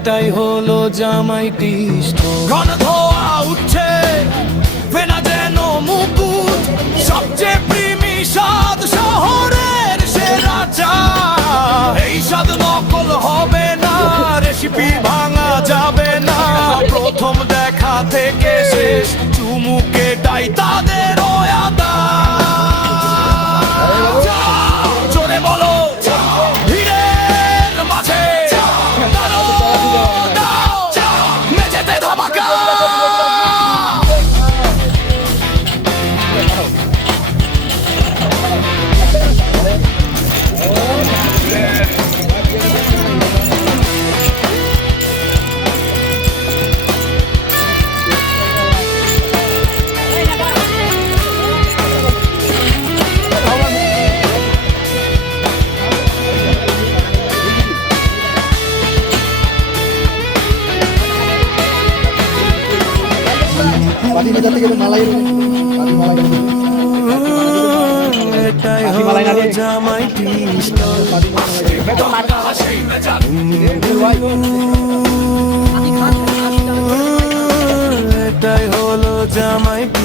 এটাই হলো জামাইটি ঘন ধোয়া উঠছে ফেনা যেন মুকুট সবচেয়ে প্রেমী স্বাদ শহরের সেরা চা এই স্বাদ নকল হবে না রেসিপি ভাঙা যাবে না প্রথম দেখা থেকে শেষ চুমুকেটাই তাদের আদা জোরে বলো ভিড়ের মাঝে দাও মেঝেতে ধামাকা এটাই হলো জামাইটি এটাই হলো জামাইটি